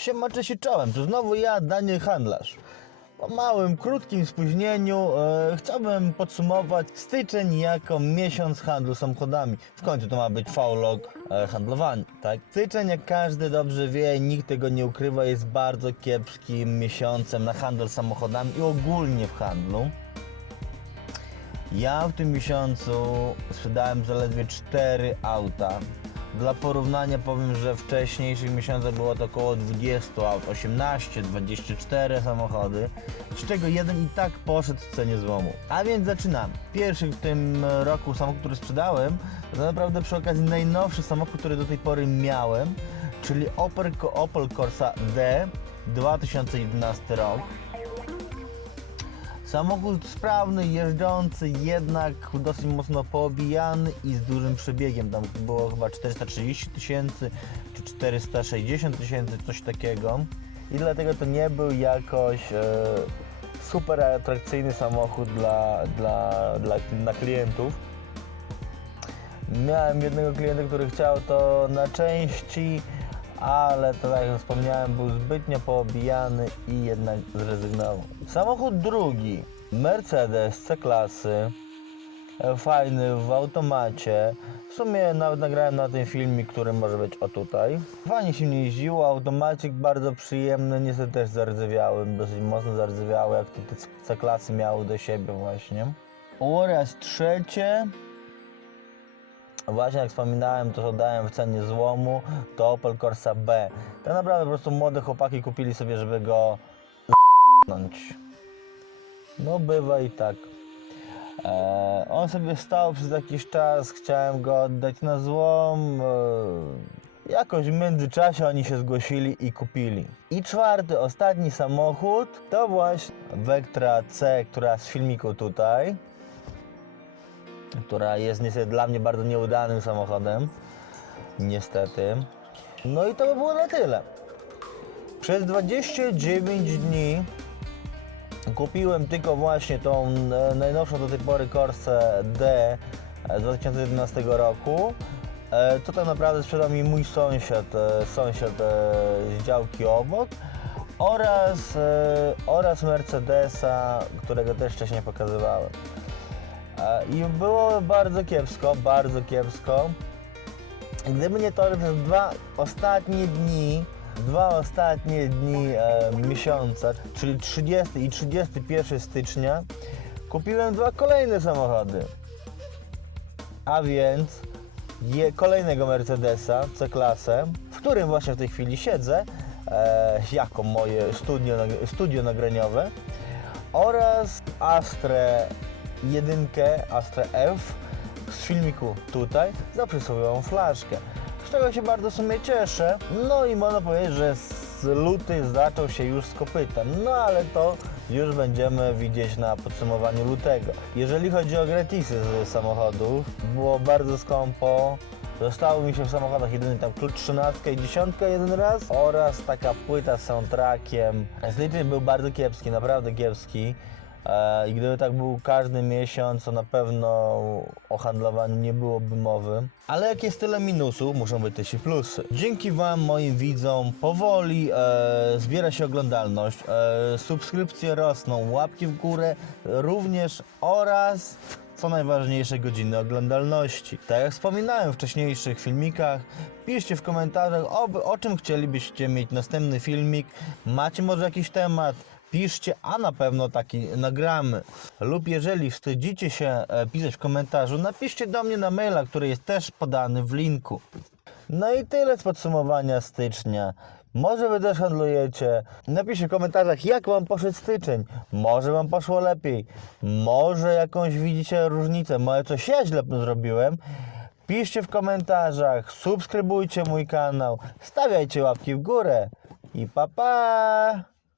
Się czołem, to znowu ja, Daniel Handlarz. Po małym, krótkim spóźnieniu e, chciałbym podsumować styczeń jako miesiąc handlu samochodami. W końcu to ma być V-log e, handlowania, tak? Styczeń, jak każdy dobrze wie, nikt tego nie ukrywa, jest bardzo kiepskim miesiącem na handel samochodami i ogólnie w handlu. Ja w tym miesiącu sprzedałem zaledwie 4 auta. Dla porównania powiem, że w wcześniejszych miesiącach było to około 20 aut, 18, 24 samochody, z czego jeden i tak poszedł w cenie złomu. A więc zaczynamy. Pierwszy w tym roku samochód, który sprzedałem, to naprawdę przy okazji najnowszy samochód, który do tej pory miałem, czyli Opel Corsa D 2011 rok. Samochód sprawny, jeżdżący, jednak dosyć mocno poobijany i z dużym przebiegiem. Tam było chyba 430 tysięcy czy 460 tysięcy, coś takiego. I dlatego to nie był jakoś e, super atrakcyjny samochód dla, dla, dla, dla klientów. Miałem jednego klienta, który chciał to na części, ale to jak wspomniałem, był zbytnio poobijany i jednak zrezygnował. Samochód drugi, Mercedes C-klasy, fajny w automacie. W sumie nawet nagrałem na tym filmik, który może być o tutaj. Fajnie się nie jeździło, automacik bardzo przyjemny, niestety też zardzewiały, dosyć mocno zardzewiały, jak to te C-klasy miały do siebie właśnie. Oraz trzecie, Właśnie jak wspominałem, to co dałem w cenie złomu, to Opel Corsa B. Tak naprawdę po prostu młode chłopaki kupili sobie, żeby go z***nąć. No bywa i tak. Eee, on sobie stał przez jakiś czas, chciałem go oddać na złom. Eee, jakoś w międzyczasie oni się zgłosili i kupili. I czwarty, ostatni samochód to właśnie Vectra C, która z filmiku tutaj która jest niestety dla mnie bardzo nieudanym samochodem. Niestety. No i to by było na tyle. Przez 29 dni kupiłem tylko właśnie tą e, najnowszą do tej pory Corsę D z 2011 roku. E, To tak naprawdę sprzedał mi mój sąsiad, e, sąsiad e, z działki obok oraz, e, oraz Mercedesa, którego też wcześniej pokazywałem. I było bardzo kiepsko, bardzo kiepsko. I Gdyby nie to, że przez dwa ostatnie dni, dwa ostatnie dni e, miesiąca, czyli 30 i 31 stycznia, kupiłem dwa kolejne samochody. A więc je, kolejnego Mercedesa C-klasę, w którym właśnie w tej chwili siedzę, e, jako moje studio, studio nagraniowe oraz Astrę jedynkę Astra F z filmiku tutaj za przysłowiową flaszkę. Z czego się bardzo w sumie cieszę. No i można powiedzieć, że z luty zaczął się już z kopytem. No ale to już będziemy widzieć na podsumowaniu lutego. Jeżeli chodzi o gratisy z samochodów, było bardzo skąpo. Zostało mi się w samochodach jedynie tam klucz 13 i 10 jeden raz oraz taka płyta z soundtrackiem. Styczeń był bardzo kiepski, naprawdę kiepski. E, I gdyby tak był każdy miesiąc, to na pewno o handlowaniu nie byłoby mowy. Ale jak jest tyle minusów, muszą być też i plusy. Dzięki Wam, moim widzom, powoli e, zbiera się oglądalność, e, subskrypcje rosną, łapki w górę również oraz co najważniejsze godziny oglądalności. Tak jak wspominałem w wcześniejszych filmikach, piszcie w komentarzach o, o czym chcielibyście mieć następny filmik. Macie może jakiś temat, piszcie, a na pewno taki nagramy. Lub jeżeli wstydzicie się e, pisać w komentarzu, napiszcie do mnie na maila, który jest też podany w linku. No i tyle z podsumowania stycznia. Może wy też handlujecie. Napiszcie w komentarzach, jak wam poszedł styczeń. Może wam poszło lepiej. Może jakąś widzicie różnicę. Może coś ja źle zrobiłem. Piszcie w komentarzach, subskrybujcie mój kanał, stawiajcie łapki w górę i pa pa!